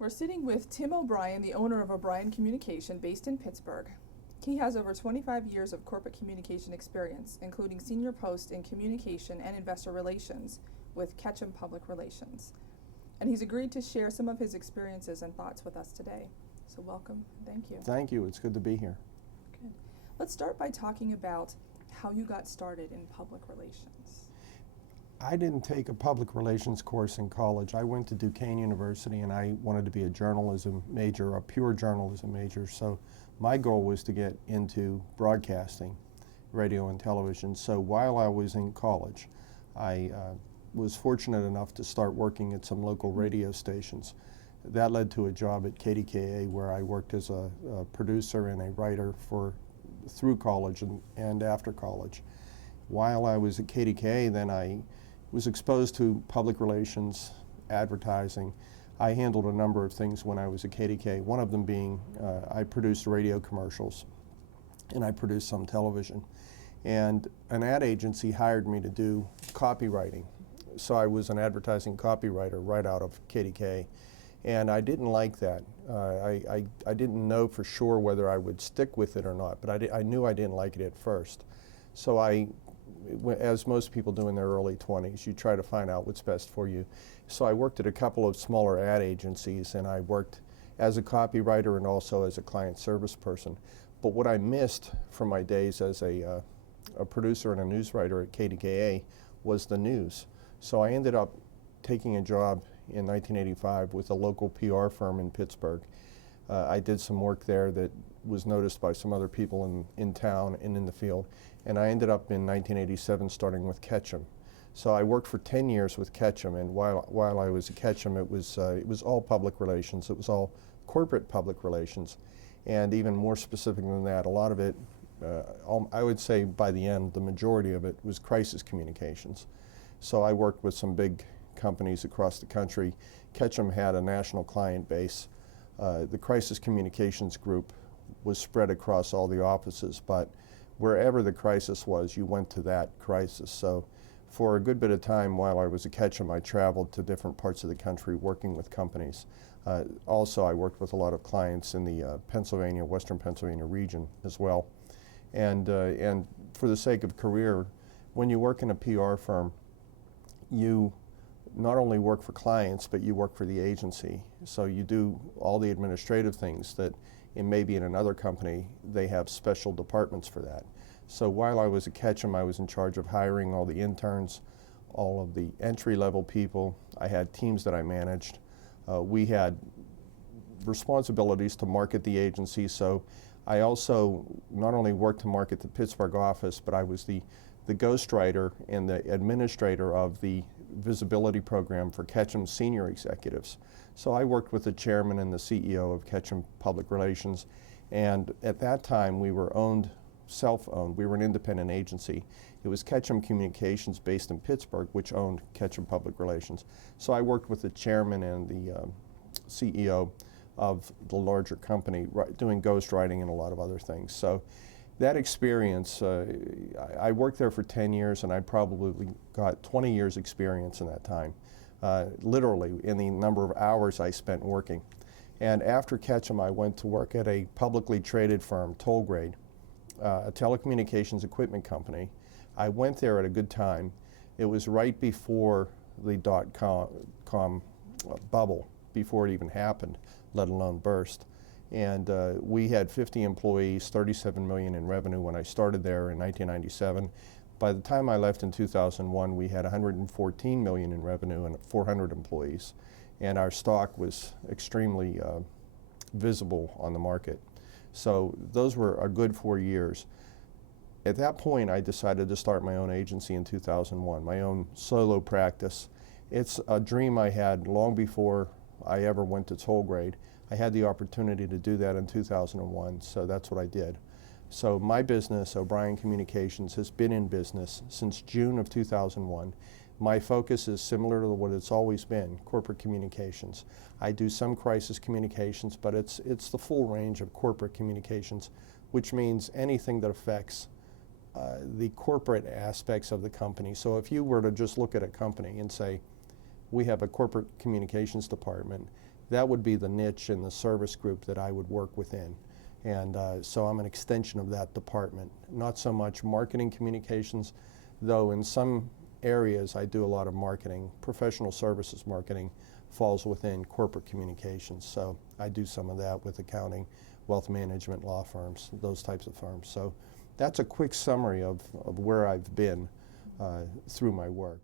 We're sitting with Tim O'Brien, the owner of O'Brien Communication, based in Pittsburgh. He has over 25 years of corporate communication experience, including senior posts in communication and investor relations with Ketchum Public Relations. And he's agreed to share some of his experiences and thoughts with us today. So welcome, thank you. Thank you, it's good to be here. Good. Let's start by talking about how you got started in public relations. I didn't take a public relations course in college. I went to Duquesne University and I wanted to be a journalism major, a pure journalism major. So my goal was to get into broadcasting, radio and television. So while I was in college, I was fortunate enough to start working at some local radio stations. That led to a job at KDKA where I worked as a producer and a writer through college and after college. While I was at KDKA, then I was exposed to public relations, advertising. I handled a number of things when I was at KDK, one of them being I produced radio commercials and I produced some television. And an ad agency hired me to do copywriting. So I was an advertising copywriter right out of KDK. And I didn't like that. I didn't know for sure whether I would stick with it or not, but I knew I didn't like it at first. So as most people do in their early 20s, you try to find out what's best for you. So I worked at a couple of smaller ad agencies, and I worked as a copywriter and also as a client service person. But what I missed from my days as a producer and a news writer at KDKA was the news. So I ended up taking a job in 1985 with a local PR firm in Pittsburgh. I did some work there that was noticed by some other people in town and in the field, and I ended up in 1987 starting with Ketchum. So I worked for 10 years with Ketchum, and while I was at Ketchum, it was all public relations. It was all corporate public relations, and even more specific than that, a lot of it, I would say by the end, the majority of it was crisis communications. So I worked with some big companies across the country. Ketchum had a national client base. The crisis communications group was spread across all the offices, but wherever the crisis was, you went to that crisis. So for a good bit of time while I was at Ketchum, I traveled to different parts of the country working with companies. Also, I worked with a lot of clients in the Western Pennsylvania region as well. And for the sake of career, when you work in a PR firm, you not only work for clients, but you work for the agency. So you do all the administrative things that maybe in another company, they have special departments for that. So while I was at Ketchum, I was in charge of hiring all the interns, all of the entry-level people. I had teams that I managed. We had responsibilities to market the agency. So I also not only worked to market the Pittsburgh office, but I was the ghostwriter and the administrator of the visibility program for Ketchum senior executives. So I worked with the chairman and the CEO of Ketchum Public Relations, and at that time we were self-owned. We were an independent agency. It was Ketchum Communications based in Pittsburgh, which owned Ketchum Public Relations. So I worked with the chairman and the CEO of the larger company, doing ghostwriting and a lot of other things. So that experience, I worked there for 10 years and I probably got 20 years experience in that time, literally in the number of hours I spent working. And after Ketchum, I went to work at a publicly traded firm, Tollgrade, a telecommunications equipment company. I went there at a good time. It was right before the dot-com bubble, before it even happened, let alone burst. And we had 50 employees, 37 million in revenue when I started there in 1997. By the time I left in 2001, we had 114 million in revenue and 400 employees. And our stock was extremely visible on the market. So those were a good 4 years. At that point, I decided to start my own agency in 2001, my own solo practice. It's a dream I had long before I ever went to Tollgrade. I had the opportunity to do that in 2001, so that's what I did. So my business, O'Brien Communications, has been in business since June of 2001. My focus is similar to what it's always been, corporate communications. I do some crisis communications, but it's the full range of corporate communications, which means anything that affects the corporate aspects of the company. So if you were to just look at a company and say, we have a corporate communications department, that would be the niche and the service group that I would work within. And so I'm an extension of that department. Not so much marketing communications, though in some areas I do a lot of marketing. Professional services marketing falls within corporate communications. So I do some of that with accounting, wealth management, law firms, those types of firms. So that's a quick summary of where I've been through my work.